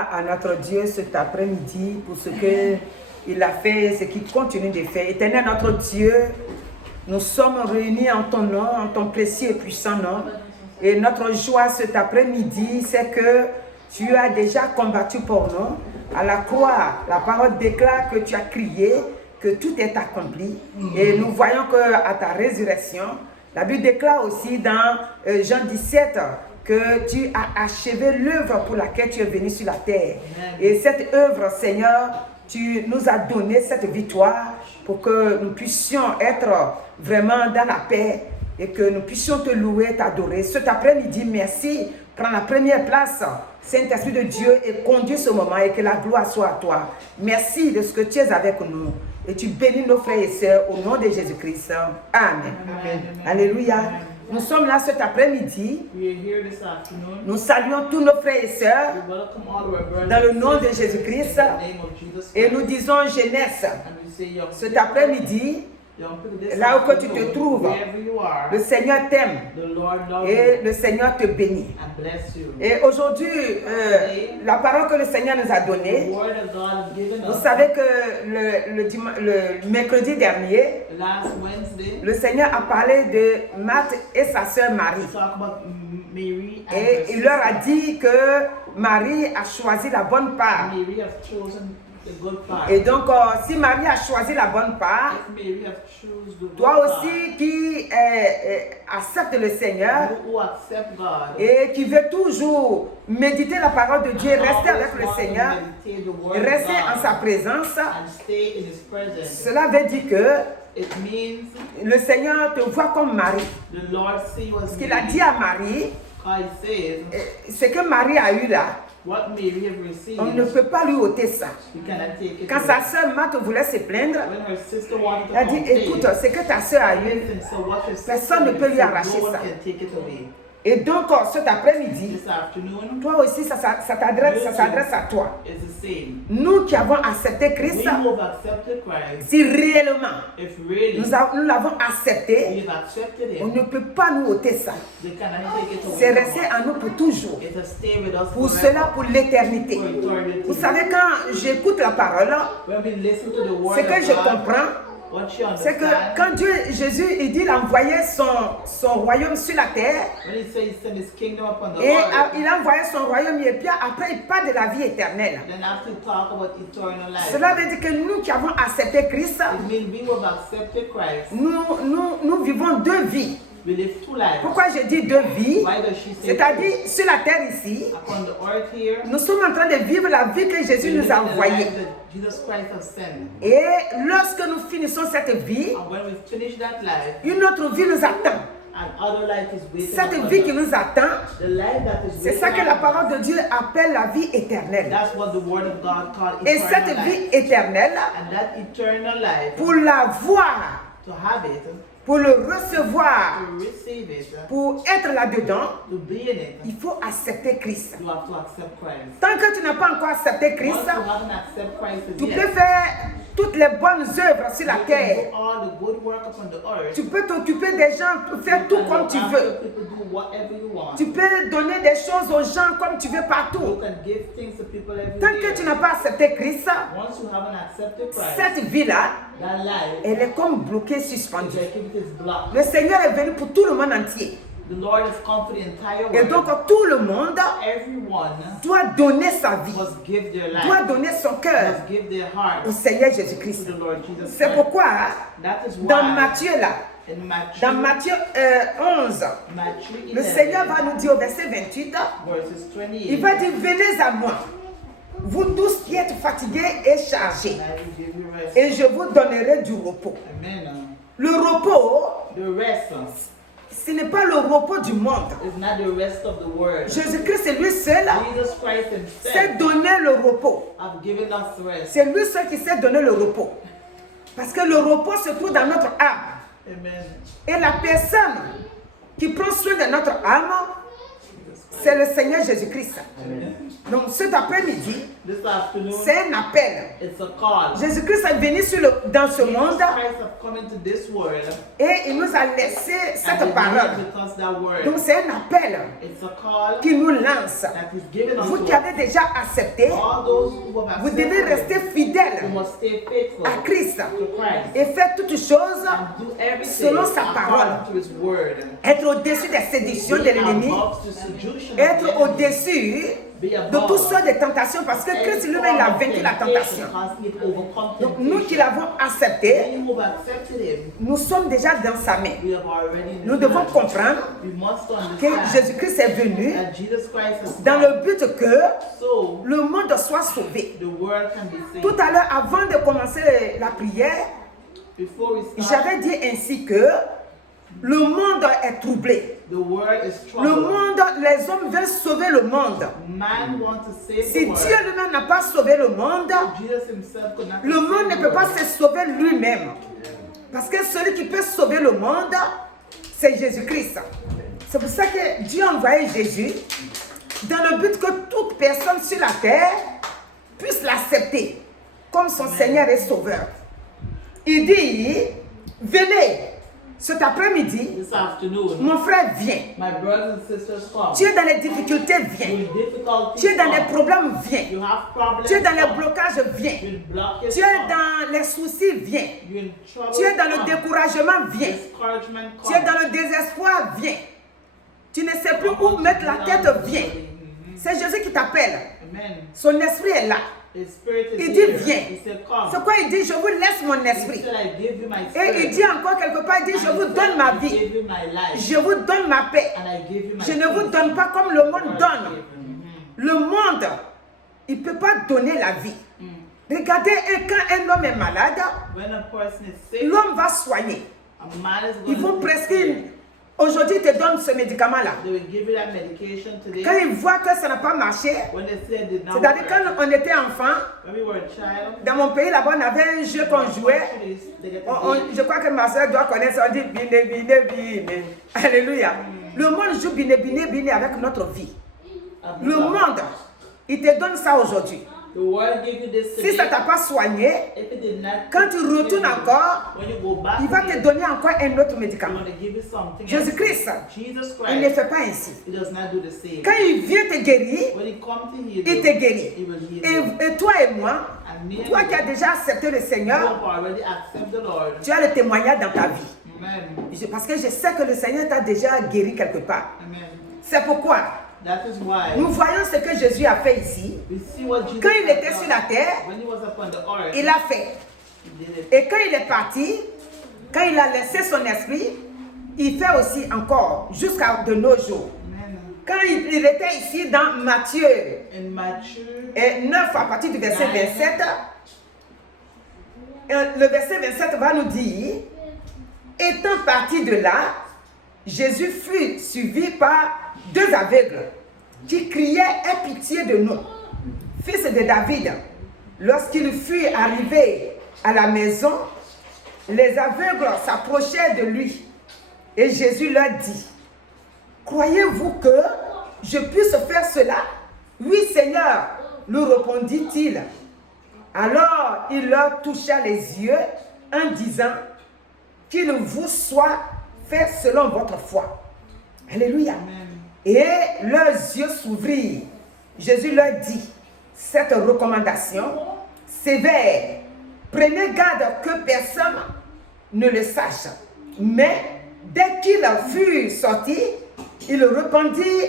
gloire à notre Dieu cet après-midi pour ce qu'il a fait, ce qu'il continue de faire. Éternel notre Dieu, nous sommes réunis en ton nom, en ton précieux et puissant nom. Et notre joie cet après-midi, c'est que tu as déjà combattu pour nous. À la croix, la parole déclare que tu as crié, que tout est accompli. Et nous voyons qu'à ta résurrection, la Bible déclare aussi dans Jean 17 que tu as achevé l'œuvre pour laquelle tu es venu sur la terre. Et cette œuvre, Seigneur, tu nous as donné cette victoire pour que nous puissions être vraiment dans la paix et que nous puissions te louer, t'adorer. Cet après-midi, merci. Prends la première place, Saint-Esprit de Dieu, et conduis ce moment et que la gloire soit à toi. Merci de ce que tu es avec nous. Et tu bénis nos frères et sœurs au nom de Jésus-Christ. Amen. Amen. Alléluia. Amen. Nous sommes là cet après-midi. Nous saluons tous nos frères et sœurs dans le nom de Jésus-Christ. Et nous disons jeunesse. Cet après-midi, là où tu te trouves, le Seigneur t'aime et le Seigneur te bénit. Et aujourd'hui, la parole que le Seigneur nous a donnée, vous savez que le mercredi dernier, le Seigneur a parlé de Marthe et sa sœur Marie. Et il leur a dit que Marie a choisi la bonne part. Et donc, si Marie a choisi la bonne part, toi aussi qui acceptes le Seigneur et qui veut toujours méditer la parole de Dieu, rester avec le Seigneur, rester en sa présence, cela veut dire que le Seigneur te voit comme Marie. Ce qu'il a dit à Marie, ce que Marie a eu là, on ne peut pas lui ôter ça. Quand sa sœur Marthe voulait se plaindre, elle a dit, écoute, ce que ta sœur a eu, personne ne peut lui arracher ça. Et donc, cet après-midi, toi aussi, ça s'adresse à toi. Nous qui avons accepté Christ, si réellement nous l'avons accepté, on ne peut pas nous ôter ça. C'est resté en nous pour toujours. Pour cela, pour l'éternité. Vous savez, quand j'écoute la parole, ce que je comprends, c'est que quand Jésus il envoyait son royaume sur la terre, et il a envoyé son royaume, et puis après il parle de la vie éternelle. Cela veut dire que nous qui avons accepté Christ, nous vivons deux vies. Pourquoi je dis deux vies? C'est-à-dire, sur la terre ici, nous sommes en train de vivre la vie que Jésus nous a envoyée. Et lorsque nous finissons cette vie, une autre vie nous attend. Cette vie qui nous attend, c'est ça que la parole de Dieu appelle la vie éternelle. Et cette vie éternelle, pour la voir, pour le recevoir, pour être là-dedans, il faut accepter Christ. Tant que tu n'as pas encore accepté Christ, tu peux faire toutes les bonnes œuvres sur la terre. Tu peux t'occuper des gens, faire tout comme tu veux. Tu peux donner des choses aux gens comme tu veux partout. Tant que tu n'as pas accepté Christ, cette vie-là, elle est comme bloquée, suspendue. Le Seigneur est venu pour tout le monde entier. Et donc tout le monde doit donner sa vie, doit donner son cœur au Seigneur Jésus-Christ. C'est pourquoi dans Matthieu là, dans Matthieu 11, le Seigneur va nous dire au verset 28, il va dire, venez à moi, vous tous qui êtes fatigués et chargés, et je vous donnerai du repos. Le repos, ce n'est pas le repos du monde. Jésus-Christ, c'est lui seul sait donner le repos. C'est lui seul qui sait donner le repos. Parce que le repos se trouve dans notre âme. Et la personne qui prend soin de notre âme, C'est le Seigneur Jésus-Christ. Donc cet après-midi, c'est un appel. Jésus-Christ est venu dans ce monde et il nous a laissé cette parole. Donc c'est un appel qui nous lance. Vous qui avez déjà accepté, vous devez rester fidèle à Christ et faire toutes choses selon sa parole. Être au-dessus des séductions de l'ennemi, être au-dessus de toutes sortes de tentations, parce que Christ lui-même a vaincu la tentation. Donc nous qui l'avons accepté, nous sommes déjà dans sa main. Nous devons comprendre que Jésus-Christ est venu dans le but que le monde soit sauvé. Tout à l'heure, avant de commencer la prière, j'avais dit ainsi que le monde est troublé. Le monde, les hommes veulent sauver le monde. Si Dieu lui-même n'a pas sauvé le monde ne peut pas se sauver lui-même. Parce que celui qui peut sauver le monde, c'est Jésus-Christ. C'est pour ça que Dieu a envoyé Jésus dans le but que toute personne sur la terre puisse l'accepter comme son Seigneur et Sauveur. Il dit, venez. Cet après-midi, mon frère vient. Tu es dans les difficultés, viens. Tu es dans les problèmes, viens. Tu es dans les blocages, viens. Tu es dans les soucis, viens. Tu es dans le découragement, viens. Tu es dans le désespoir, viens. Tu ne sais plus où mettre la tête, viens. C'est Jésus qui t'appelle. Son esprit est là. Il dit viens. C'est quoi il dit? Je vous laisse mon esprit. Et il dit encore quelque part, il dit je vous donne ma vie. Je vous donne ma paix. Je ne vous donne pas comme le monde donne. Le monde, il ne peut pas donner la vie. Regardez, quand un homme est malade, l'homme va soigner. Ils vont prescrire. Aujourd'hui, ils te donnent ce médicament-là. Quand ils voient que ça n'a pas marché, c'est-à-dire quand on était enfant, dans mon pays là-bas, on avait un jeu qu'on jouait. Je crois que ma soeur doit connaître ça. On dit bine, bine, bine. Alléluia. Le monde joue bine, bine, bine avec notre vie. Le monde, il te donne ça aujourd'hui. Si ça ne t'a pas soigné, quand tu retournes encore, il va te donner encore un autre médicament. Jésus-Christ, il ne fait pas ainsi. Quand il vient te guérir, il te guérit. Et toi et moi, toi qui as déjà accepté le Seigneur, tu as le témoignage dans ta vie. Parce que je sais que le Seigneur t'a déjà guéri quelque part. C'est pourquoi nous voyons ce que Jésus a fait ici. Quand il était sur la terre, il a fait. Et quand il est parti, quand il a laissé son esprit, il fait aussi encore jusqu'à de nos jours. Quand il était ici dans Matthieu 9 à partir du verset 27, le verset 27 va nous dire, étant parti de là, Jésus fut suivi par 2 aveugles qui criaient « Aie pitié de nous, fils de David ». Lorsqu'il fut arrivé à la maison, les aveugles s'approchaient de lui et Jésus leur dit « Croyez-vous que je puisse faire cela ?»« Oui, Seigneur, lui répondit-il. Alors il leur toucha les yeux en disant « Qu'il vous soit fait selon votre foi. » Alléluia. Amen. Et leurs yeux s'ouvrirent. Jésus leur dit cette recommandation sévère. Prenez garde que personne ne le sache. Mais dès qu'il fut sorti, il répandit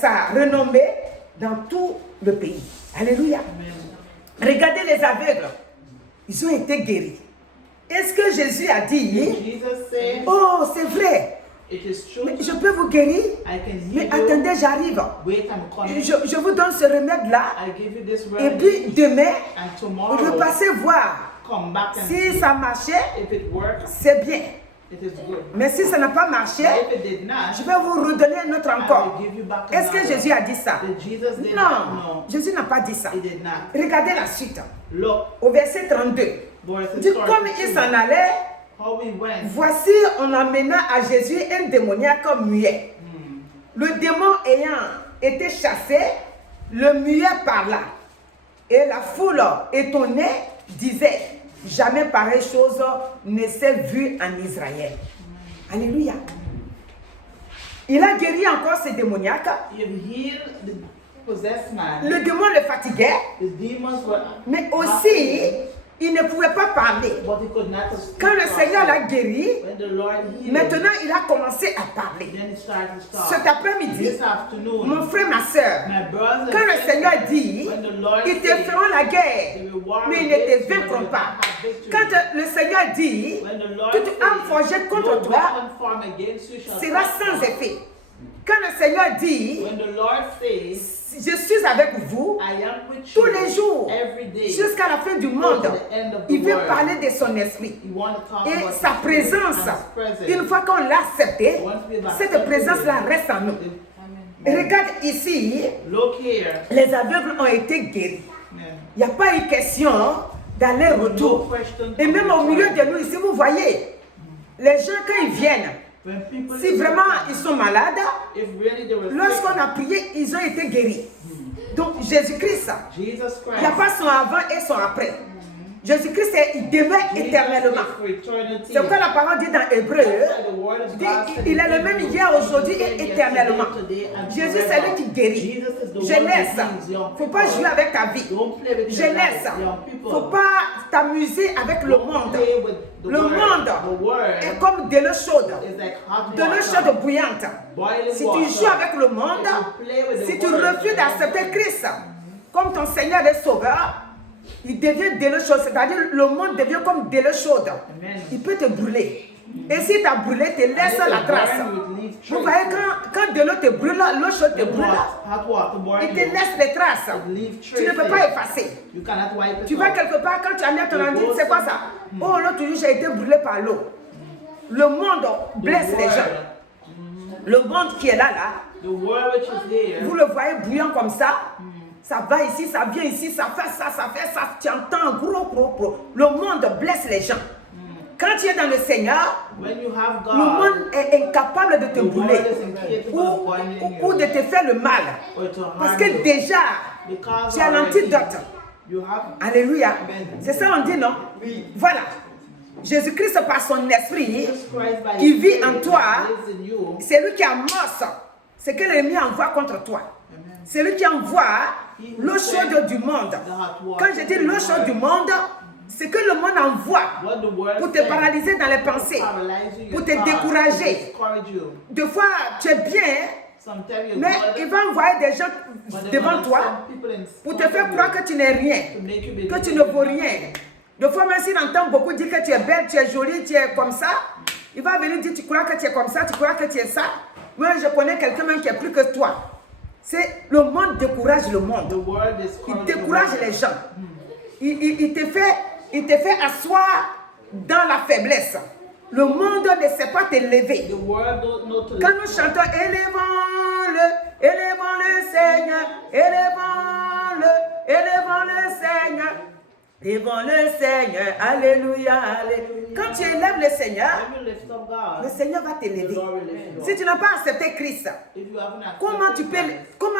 sa renommée dans tout le pays. Alléluia. Amen. Regardez les aveugles. Ils ont été guéris. Est-ce que Jésus a dit, oh, c'est vrai, mais je peux vous guérir, mais attendez, j'arrive. Je vous donne ce remède-là, et puis demain, repassez voir. Si ça marchait, c'est bien. Mais si ça n'a pas marché, je vais vous redonner un autre encore. Est-ce que Jésus a dit ça? Non, Jésus n'a pas dit ça. Regardez la suite. Au verset 32. Dit comme il s'en allait, voici on amena à Jésus un démoniaque muet. Le démon ayant été chassé, le muet parla. Et la foule étonnée disait, jamais pareille chose ne s'est vue en Israël. Alléluia. Il a guéri encore ces démoniaques. Le démon le fatiguait, mais aussi il ne pouvait pas parler. Quand le Seigneur l'a guéri, maintenant il a commencé à parler. Cet après-midi, mon frère, ma soeur, quand le Seigneur dit, ils te feront la guerre, mais ils ne te vaincront pas. Quand le Seigneur dit, toute âme forgée contre toi sera sans effet. Quand le Seigneur dit, je suis avec vous tous les jours jusqu'à la fin du monde, il veut parler de son esprit et sa présence. Une fois qu'on l'a accepté, cette présence-là reste en nous. Regarde ici, les aveugles ont été guéris. Il n'y a pas eu question d'aller-retour. Et même au milieu de nous ici, vous voyez, les gens quand ils viennent, si vraiment ils sont malades, lorsqu'on a prié, ils ont été guéris. Donc Jésus-Christ, il n'y a pas son avant et son après. Jésus-Christ, il demeure éternellement. C'est pourquoi la parole dit dans Hébreu, il est le même hier, aujourd'hui et éternellement. Jésus, c'est lui qui guérit. Jeunesse, il ne faut pas jouer avec ta vie. Jeunesse, il ne faut pas t'amuser avec le monde. Le monde est comme de l'eau chaude. De l'eau chaude bouillante. Si tu joues avec le monde, si tu refuses d'accepter Christ comme ton Seigneur et Sauveur, il devient de l'eau chaude, c'est-à-dire le monde devient comme de l'eau chaude. Il peut te brûler. Et si tu as brûlé, te laisse la trace. Vous voyez, quand de l'eau te brûle, l'eau chaude te brûle, il te laisse les traces. Tu ne peux pas effacer. Tu vas quelque part, quand tu as mis à ton andine, c'est quoi ça? Oh, l'autre jour, j'ai été brûlé par l'eau. Le monde blesse les gens. Le monde qui est là, vous le voyez bouillant comme ça. Ça va ici, ça vient ici, ça fait ça, tu entends gros. Le monde blesse les gens. Quand tu es dans le Seigneur, le monde est incapable de te brûler ou de te faire le mal. Parce que déjà, tu as l'antidote. Alléluia. C'est ça on dit, non? Voilà. Jésus-Christ, par son esprit, qui vit en toi, c'est lui qui amorce ce que l'ennemi envoie contre toi. C'est lui qui envoie l'eau chaude du monde. Quand je dis l'eau chaude du monde, c'est que le monde envoie pour te paralyser dans les pensées, pour te décourager. Des fois, tu es bien, mais il va envoyer des gens devant toi pour te faire croire que tu n'es rien, que tu ne vaux rien. Des fois, même s'il entend beaucoup dire que tu es belle, tu es jolie, tu es comme ça, il va venir dire tu crois que tu es comme ça, tu crois que tu es ça. Moi, je connais quelqu'un même qui est plus que toi. C'est le monde décourage le monde. Il décourage les gens. Il te fait asseoir dans la faiblesse. Le monde ne sait pas t'élever. Quand nous chantons élevons le Seigneur, élevons le Seigneur. Devant le Seigneur, alléluia, alléluia. Quand tu élèves le Seigneur va t'élever. Si tu n'as pas accepté Christ, comment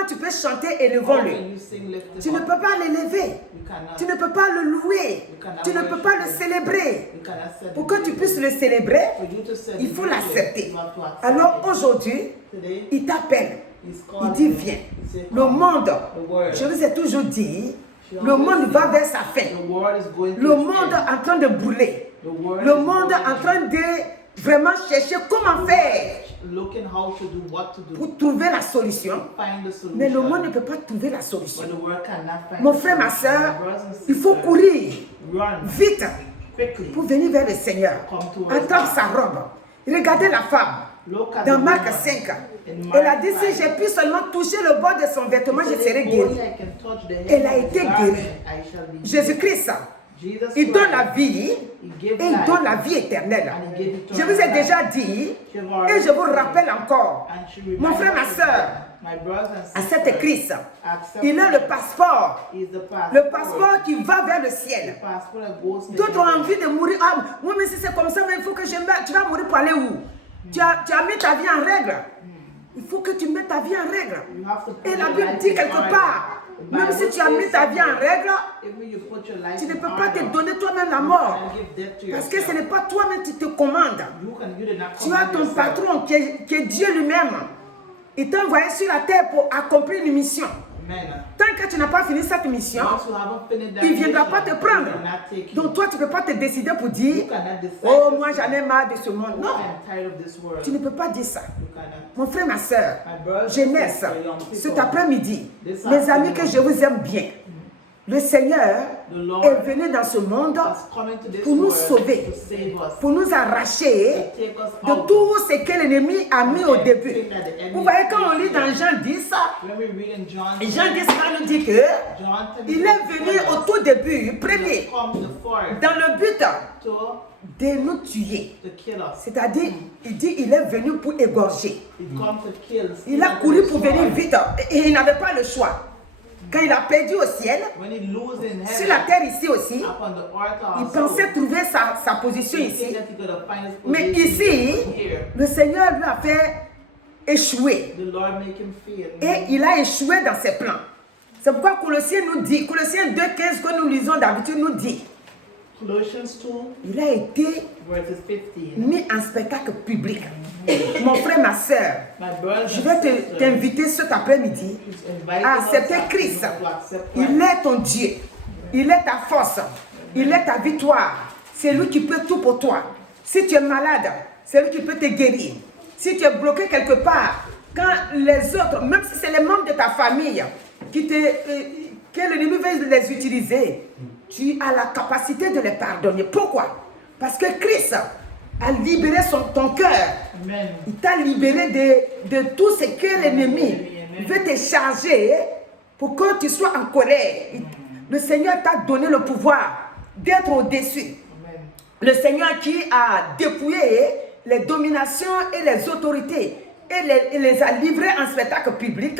tu peux chanter élevons-le? Tu ne peux pas l'élever. Tu ne peux pas le louer. Tu ne peux pas le célébrer. Pour que tu puisses le célébrer, il faut l'accepter. Alors aujourd'hui, il t'appelle. Il dit viens. Le monde, je vous ai toujours dit, le monde va vers sa fin. Le monde est en train de brûler. Le monde est en train de vraiment chercher comment faire pour trouver la solution. Mais le monde ne peut pas trouver la solution. Mon frère, ma soeur, il faut courir vite pour venir vers le Seigneur. Attendre sa robe. Regardez la femme dans Marc 5. Elle a dit, si j'ai pu seulement toucher le bord de son vêtement, je serai guérie. Elle a été guérie. Jésus-Christ, il donne la vie et il donne la vie éternelle. Je vous ai déjà dit et je vous rappelle encore, mon frère, ma soeur, accepte Christ. Il a le passeport qui va vers le ciel. D'autres ont envie de mourir. Ah, moi, mais si c'est comme ça, mais il faut que je meure. Tu vas mourir pour aller où? Tu as mis ta vie en règle. Il faut que tu mettes ta vie en règle. Et la Bible dit quelque part, même si tu as mis ta vie en règle, tu ne peux pas te donner toi-même la mort. Parce que ce n'est pas toi-même qui te commande. Tu as ton patron qui est Dieu lui-même. Il t'a envoyé sur la terre pour accomplir une mission. Tant que tu n'as pas fini cette mission, il ne viendra pas te prendre. Donc toi, tu ne peux pas te décider pour dire, oh, moi j'en ai marre de ce monde. Non, tu ne peux pas dire ça. Mon frère, ma soeur, jeunesse, cet après-midi, mes amis que je vous aime bien, le Seigneur est venu dans ce monde pour nous sauver, pour nous arracher de tout ce que l'ennemi a mis au début. Vous voyez, quand on lit dans Jean 10, Jean 10 va nous dire qu'il est venu au tout début, premier, dans le but de nous tuer. C'est-à-dire, il dit il est venu pour égorger. Il a couru pour venir vite et il n'avait pas le choix. Quand il a perdu au ciel, sur la terre ici aussi, il pensait trouver sa position ici. Mais ici, le Seigneur lui a fait échouer. Et il a échoué dans ses plans. C'est pourquoi Colossiens nous dit, Colossiens 2,15 que nous lisons d'habitude nous dit, il a été mis en spectacle public. Mon frère, ma soeur, je vais t'inviter cet après-midi à accepter Christ. Il est ton Dieu. Il est ta force. Il est ta victoire. C'est lui qui peut tout pour toi. Si tu es malade, c'est lui qui peut te guérir. Si tu es bloqué quelque part, quand les autres, même si c'est les membres de ta famille que l'ennemi veut les utiliser, tu as la capacité de les pardonner. Pourquoi? Parce que Christ a libéré ton cœur. Il t'a libéré de tout ce que l'ennemi veut te charger pour que tu sois en colère. Le Seigneur t'a donné le pouvoir d'être au-dessus. Le Seigneur qui a dépouillé les dominations et les autorités et les a livrées en spectacle public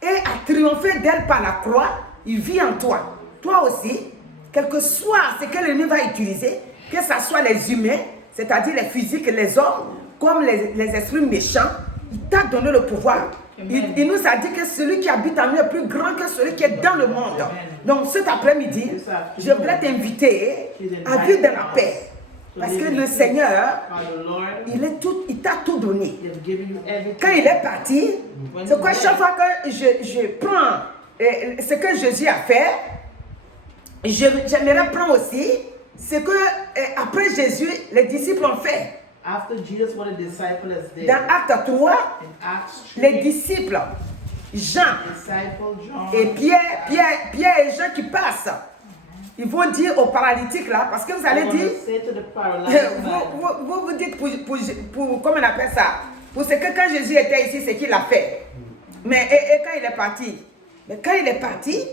et a triomphé d'elles par la croix. Il vit en toi. Toi aussi, quel que soit ce que l'ennemi va utiliser, que ce soit les humains, c'est-à-dire les physiques, les hommes, comme les esprits méchants, il t'a donné le pouvoir. Il nous a dit que celui qui habite en nous est plus grand que celui qui est dans le monde. Donc cet après-midi, je voudrais t'inviter à vivre dans la paix. Parce que le Seigneur, il t'a tout donné. Quand il est parti, c'est quoi chaque fois que je prends ce que Jésus a fait, j'aimerais prendre aussi ce que après Jésus, les disciples ont fait. Dans Acte 3, les disciples, Jean et Pierre et Jean qui passent, ils vont dire aux paralytiques là, parce que vous allez dire, vous dites pour comment on appelle ça, pour ce que quand Jésus était ici, c'est qu'il a fait. Mais et quand il est parti,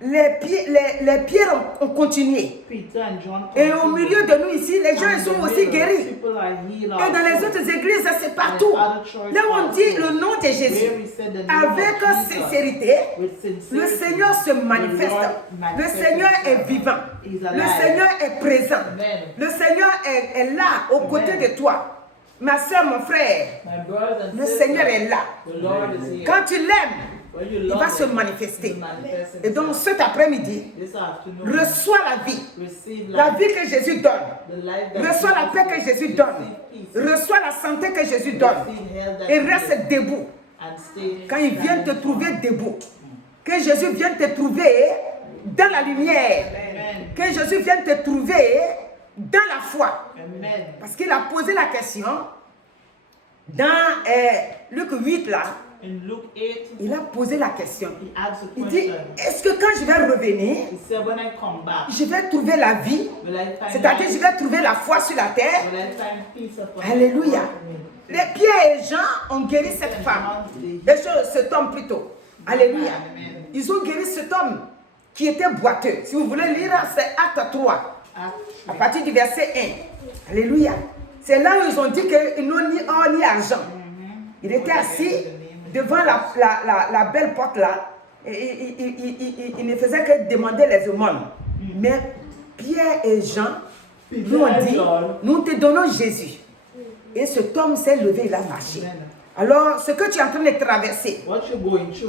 les pierres ont continué. Et au milieu de nous ici, les gens ils sont aussi guéris. Et dans les autres églises, c'est partout. Là où on dit le nom de Jésus, avec sincérité, le Seigneur se manifeste. Le Seigneur est vivant. Le Seigneur est présent. Le Seigneur est là, aux côtés de toi. Ma soeur, mon frère, le Seigneur est là. Quand tu l'aimes, il va se manifester. Et donc cet après-midi, reçois la vie que Jésus donne. Reçois la paix que Jésus donne. Reçois la santé que Jésus donne. Et reste debout. Quand il vient te trouver debout. Que Jésus vienne te trouver dans la lumière. Que Jésus vienne te trouver dans la foi. Parce qu'il a posé la question dans Luc 8 là. Il a posé la question. Il dit, est-ce que quand je vais revenir, je vais trouver la vie? C'est-à-dire, je vais trouver la foi sur la terre? Alléluia. Les Pierre et Jean ont guéri cette femme. Cet homme plutôt. Alléluia. Ils ont guéri cet homme qui était boiteux. Si vous voulez lire, c'est Acte 3. À partir du verset 1. Alléluia. C'est là où ils ont dit qu'ils n'ont ni or ni argent. Il était assis devant la belle porte là, il ne faisait que demander les aumônes. Mais Pierre et Jean lui ont dit, nous te donnons Jésus. Et cet homme s'est levé, il a marché. Alors, ce que tu es en train de traverser,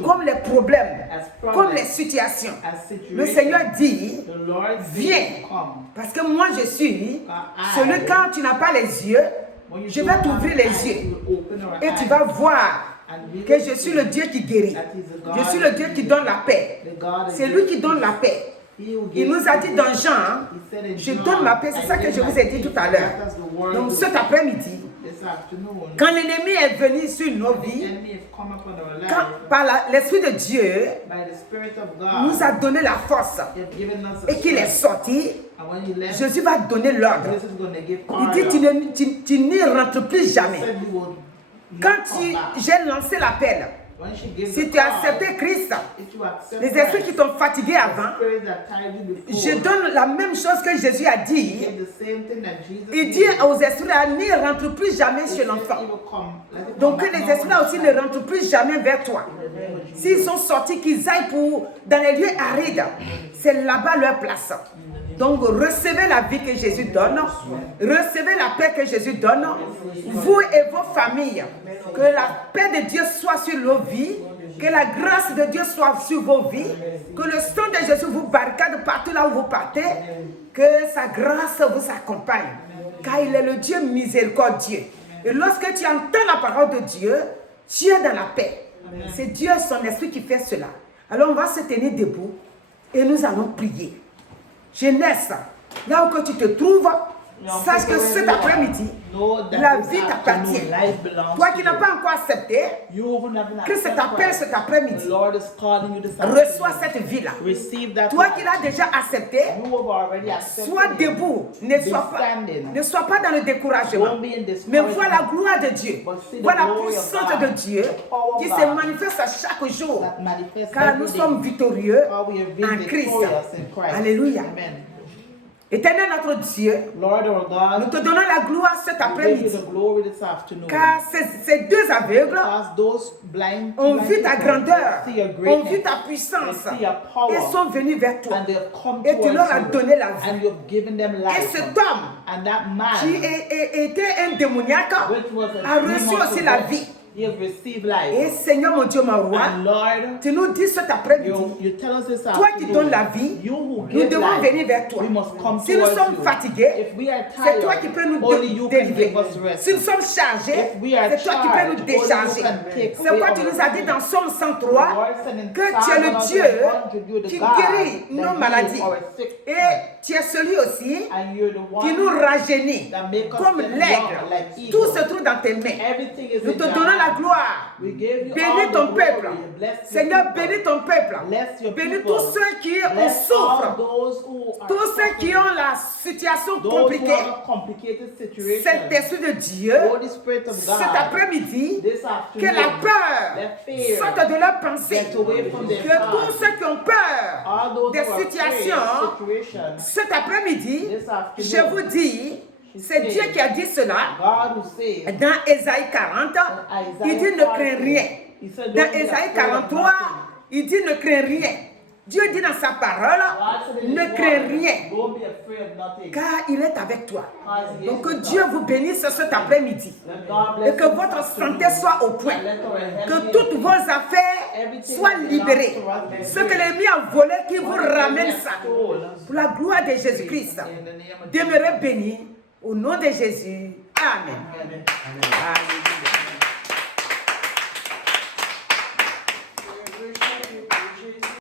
comme les problèmes, comme les situations, le Seigneur dit, viens. Parce que moi, je suis celui, quand tu n'as pas les yeux, je vais t'ouvrir les yeux. Et tu vas voir que je suis le Dieu qui guérit. Je suis le Dieu qui donne la paix. C'est lui qui donne la paix. Il nous a dit dans Jean, je donne ma paix. C'est ça que je vous ai dit tout à l'heure. Donc cet après-midi, quand l'ennemi est venu sur nos vies, par l'Esprit de Dieu nous a donné la force et qu'il est sorti, Jésus va donner l'ordre. Il dit, tu n'y rentres plus jamais. Quand j'ai lancé l'appel, si tu as accepté Christ, les esprits qui t'ont fatigué avant, je donne la même chose que Jésus a dit. Il dit aux esprits, n'y rentre plus jamais chez l'enfant. Donc que les esprits aussi ne rentrent plus jamais vers toi. S'ils sont sortis, qu'ils aillent dans les lieux arides, c'est là-bas leur place. Donc recevez la vie que Jésus donne, recevez la paix que Jésus donne, vous et vos familles. Que la paix de Dieu soit sur nos vies, que la grâce de Dieu soit sur vos vies, que le sang de Jésus vous barricade partout là où vous partez, que sa grâce vous accompagne, car il est le Dieu miséricordieux. Et lorsque tu entends la parole de Dieu, tu es dans la paix. C'est Dieu, son esprit qui fait cela. Alors on va se tenir debout et nous allons prier. Jeunesse, là où que tu te trouves, sache que cet après-midi, la vie t'appartient. Toi qui n'as pas encore accepté, que cet appel cet après-midi, reçois cette vie-là. Toi qui l'as déjà accepté, sois debout, ne sois pas dans le découragement, mais vois la gloire de Dieu, vois la puissance de Dieu qui se manifeste à chaque jour, car nous sommes victorieux en Christ. Alléluia. Éternel notre Dieu, nous te donnons la gloire cet après-midi, car ces deux aveugles ont vu ta grandeur, ont vu ta puissance et sont venus vers toi. Et tu leur as donné la vie. Et cet homme qui était un démoniaque a reçu aussi la vie. Et Seigneur mon Dieu, mon roi, tu nous dis cet après-midi, toi qui donnes la vie, nous devons venir vers toi. Si nous sommes fatigués, c'est toi qui peux nous délivrer. Si nous sommes chargés, c'est toi qui peux nous décharger. C'est quoi tu nous as dit dans Psaume 103, que tu es le Dieu qui guérit nos maladies. Et tu es celui aussi qui nous rajeunit comme l'aigle. Tout se trouve dans tes mains. Nous te donnons la gloire. Bénis ton peuple. Seigneur, bénis ton peuple. Bénis tous ceux qui en souffrent. Tous ceux qui ont la situation compliquée. Cet esprit de Dieu, cet après-midi, que la peur sorte de leurs pensées. Que tous ceux qui ont peur des situations, cet après-midi, je vous dis, c'est Dieu qui a dit cela dans Ésaïe 40. Il dit ne crains rien. Dans Ésaïe 43, il dit ne crains rien. Dieu dit dans sa parole, ne crains rien, car il est avec toi. Donc que Dieu vous bénisse cet après-midi et que votre santé soit au point, que toutes vos affaires soient libérées. Ce que l'ennemi a volé, qu'il vous ramène ça. Pour la gloire de Jésus-Christ, demeurez bénis au nom de Jésus. Amen. Alléluia.